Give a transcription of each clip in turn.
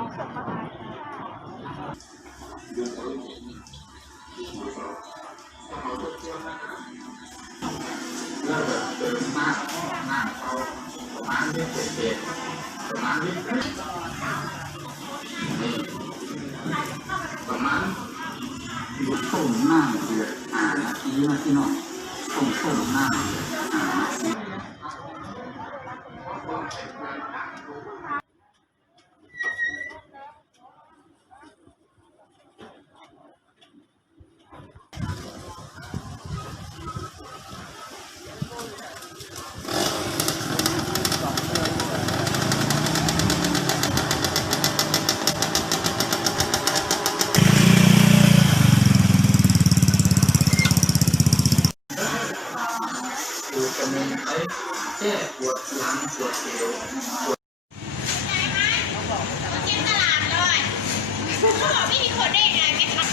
องส่งมาให้เริ่มแบบเติมน้ำน้ำเขาประมาณนี้เสร็จเสร็จประมาณนี้นี่ประมาณหยุดส่งน้ำเดือดอ่านาทีนาทีหน่อยส่งส่งน้ำอ่านาทีแก้ปวดหลังปวดเอวไงคะมากินตลาดด้วยเขาบอกไม่มีคนได้ไงไหมคะ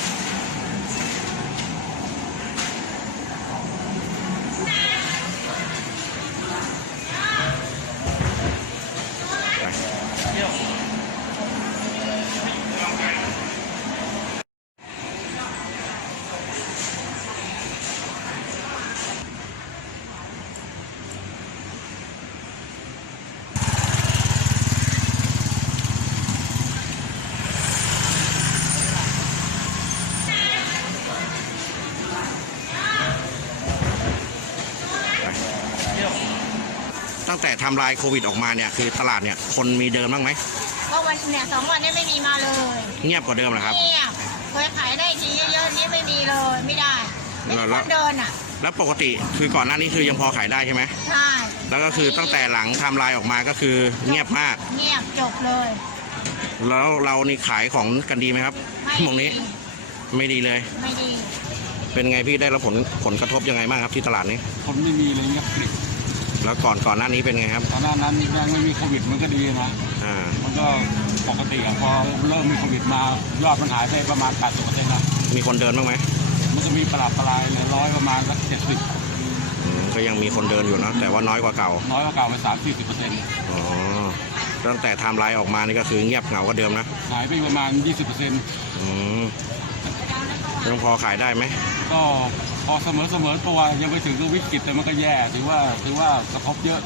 ตั้งแต่ทําลายโควิดออกมาเนี่ยคือตลาดเนี่ยคนมีเดิมบ้างไหมก็วันเนี่ยสองวันนี้ไม่มีมาเลย เงียบกว่าเดิมเหรอครับเงียบเคยขายได้ดีเยอะๆนี่ไม่มีเลยไม่ได้แล้วเดินอ่ะแล้วปกติคือก่อนหน้านี้คือยังพอขายได้ใช่ไหมใช่แล้วก็คือตั้งแต่หลังทำลายออกมาก็คือเงียบมาก เงียบจบเลย แล้วเรานี่ขายของกันดีไหมครับไม่ดีไม่ดีเลยไม่ดีเป็นไงพี่ได้รับผลผลกระทบยังไงบ้างครับที่ตลาดนี้ผมไม่มีเลยเงียบแล้วก่อนก่อนหน้านี้เป็นไงครับก่อนหน้านั้นแม่ไม่มีโควิดมันก็ดีนะอ่ามันก็ปกติอ่ะพอเริ่มมีโควิดมายอดมันหายไปประมาณ8ปดสิบเปอร์เซ็นต์ละมีคนเดินบ้างไหมมันจะมีประหลาดปลายร้อยประมาณสักเจ็ดสิบก็ยังมีคนเดินอยู่นะ แต่ว่าน้อยกว่าเก่าน้อยกว่าเก่าไปสามสี่สิบเปอร์เซ็นต์อ๋อตั้งแต่ทำลายออกมานี่ก็คือเงียบเหงาก็เดิมนะขายไปประมาณยี่สิบเปอร์เซ็นต์อืมยังพอขายได้ไหมก็พอเสมอเสมอตัวยังไปถึงก็วิกฤตแต่มันก็แย่ถือว่าถือว่ากระทบเยอะ